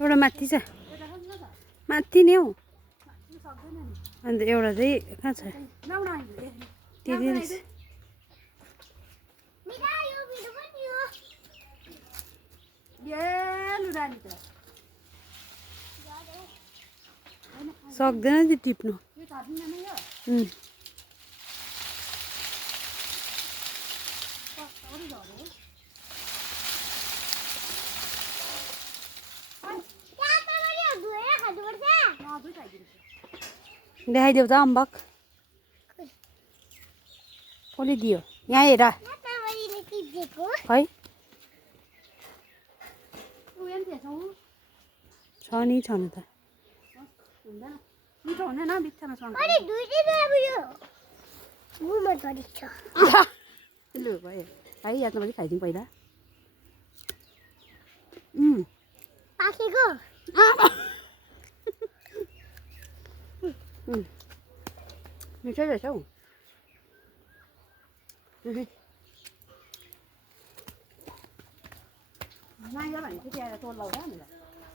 एउटा माथि छ माथि नि हौ अन्त एउटा चाहिँ कहाँ छ त्यति सक्दैन त्यो टिप्नु देखाइदेऊ त अम्बक कसले दियो यहाँ हेर है छ नि छनु त मिठो हुँदैन बित्थामा लु भयो है याद नभए खाइदिउँ पहिला मिठै रहेछ हौ नआयो भने चाहिँ त्यहाँ तोल लाउँदा हामीलाई